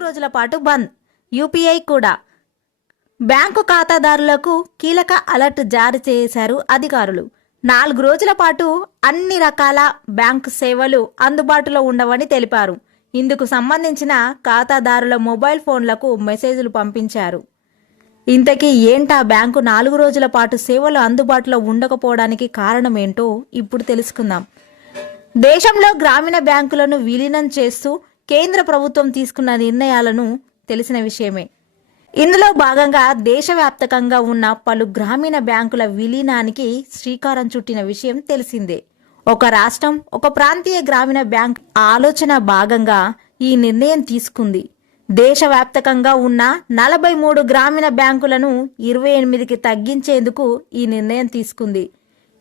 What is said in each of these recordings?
4 రోజుల పాటు బంద్. యూపీఐ కూడా. బ్యాంకు ఖాతాదారులకు కీలక అలర్ట్ జారీ చేశారు అధికారులు. 4 రోజుల పాటు అన్ని రకాల బ్యాంకు సేవలు అందుబాటులో ఉండవని తెలిపారు. ఇందుకు సంబంధించిన ఖాతాదారుల మొబైల్ ఫోన్లకు మెసేజ్లు పంపించారు. ఇంతకీ ఏంటా బ్యాంకు 4 రోజుల పాటు సేవలు అందుబాటులో ఉండకపోవడానికి కారణమేంటో ఇప్పుడు తెలుసుకుందాం. దేశంలో గ్రామీణ బ్యాంకులను విలీనం చేస్తూ కేంద్ర ప్రభుత్వం తీసుకున్న నిర్ణయాలను తెలిసిన విషయమే. ఇందులో భాగంగా దేశవ్యాప్తంగా ఉన్న పలు గ్రామీణ బ్యాంకుల విలీనానికి శ్రీకారం చుట్టిన విషయం తెలిసిందే. ఒక రాష్ట్రం, ఒక ప్రాంతీయ గ్రామీణ బ్యాంక్ ఆలోచన భాగంగా ఈ నిర్ణయం తీసుకుంది. దేశవ్యాప్తంగా ఉన్న 43 గ్రామీణ బ్యాంకులను 28కి తగ్గించేందుకు ఈ నిర్ణయం తీసుకుంది.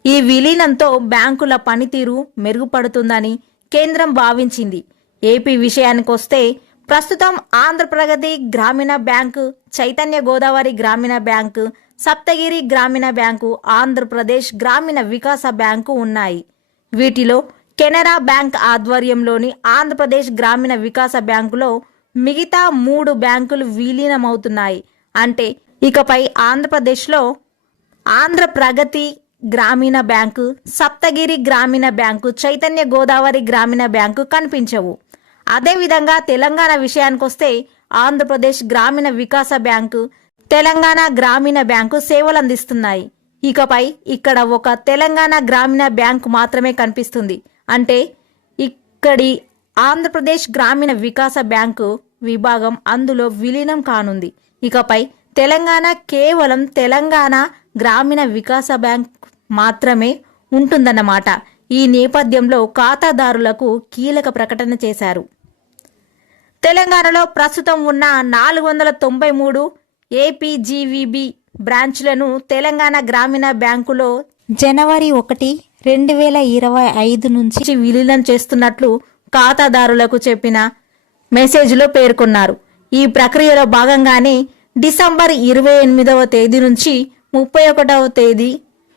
ఈ విలీనంతో బ్యాంకుల పనితీరు మెరుగుపడుతుందని కేంద్రం భావించింది. ఏపీ విషయానికొస్తే ప్రస్తుతం ఆంధ్రప్రగతి గ్రామీణ బ్యాంకు, చైతన్య గోదావరి గ్రామీణ బ్యాంకు, సప్తగిరి గ్రామీణ బ్యాంకు, ఆంధ్రప్రదేశ్ గ్రామీణ వికాస బ్యాంకు ఉన్నాయి. వీటిలో కెనరా బ్యాంక్ ఆధ్వర్యంలోని ఆంధ్రప్రదేశ్ గ్రామీణ వికాస బ్యాంకులో మిగతా 3 బ్యాంకులు విలీనమవుతున్నాయి. అంటే ఇకపై ఆంధ్రప్రదేశ్లో ఆంధ్రప్రగతి గ్రామీణ బ్యాంకు, సప్తగిరి గ్రామీణ బ్యాంకు, చైతన్య గోదావరి గ్రామీణ బ్యాంకు కనిపించవు. అదేవిధంగా తెలంగాణ విషయానికొస్తే ఆంధ్రప్రదేశ్ గ్రామీణ వికాస బ్యాంకు, తెలంగాణ గ్రామీణ బ్యాంకు సేవలు అందిస్తున్నాయి. ఇకపై ఇక్కడ ఒక తెలంగాణ గ్రామీణ బ్యాంకు మాత్రమే కనిపిస్తుంది. అంటే ఇక్కడి ఆంధ్రప్రదేశ్ గ్రామీణ వికాస బ్యాంకు విభాగం అందులో విలీనం కానుంది. ఇకపై తెలంగాణ కేవలం తెలంగాణ గ్రామీణ వికాస బ్యాంక్ మాత్రమే ఉంటుందన్నమాట. ఈ నేపథ్యంలో ఖాతాదారులకు కీలక ప్రకటన చేశారు. తెలంగాణలో ప్రస్తుతం ఉన్న 493 ఏపీజీవీబీ బ్రాంచ్లను తెలంగాణ గ్రామీణ బ్యాంకులో జనవరి 1, 2025 నుంచి విలీనం చేస్తున్నట్లు ఖాతాదారులకు చెప్పిన మెసేజ్లో పేర్కొన్నారు. ఈ ప్రక్రియలో భాగంగానే డిసెంబర్ 28వ తేదీ నుంచి 31వ తేదీ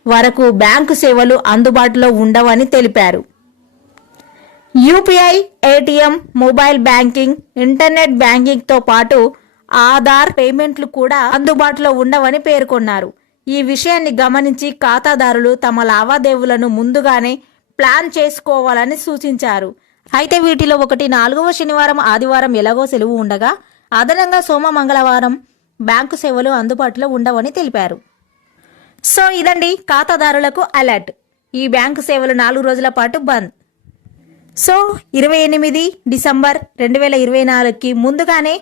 వరకు బ్యాంకు సేవలు అందుబాటులో ఉండవని తెలిపారు. UPI, ATM, mobile banking, internet బ్యాంకింగ్తో పాటు ఆధార్ పేమెంట్లు కూడా అందుబాటులో ఉండవని పేర్కొన్నారు. ఈ విషయాన్ని గమనించి ఖాతాదారులు తమ లావాదేవీలను ముందుగానే ప్లాన్ చేసుకోవాలని సూచించారు. అయితే వీటిలో ఒకటి 4వ శనివారం, ఆదివారం ఎలాగో సెలవు ఉండగా అదనంగా సోమ, మంగళవారం బ్యాంకు సేవలు అందుబాటులో ఉండవని తెలిపారు. సో ఇదండి ఖాతాదారులకు అలర్ట్. ఈ బ్యాంకు సేవలు 4 రోజుల పాటు బంద్. సో 28 డిసెంబర్ 2024కి ముందుగానే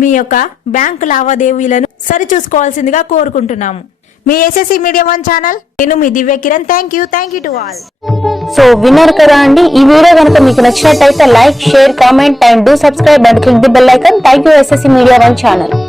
మీ యొక్క బ్యాంకు లావాదేవీలను సరిచూసుకోవాల్సిందిగా కోరుకుంటున్నాము. మీ ఎస్ఎస్సి మీడియా 1 ఛానల్, నేను మీ Divya Kiran. Thank you to all. So విన్నారు కదా అండి. ఈ వీడియో కనుక మీకు నచ్చినట్టయితే like, share, comment and do subscribe and click the bell icon. Thank you SSC media 1 channel.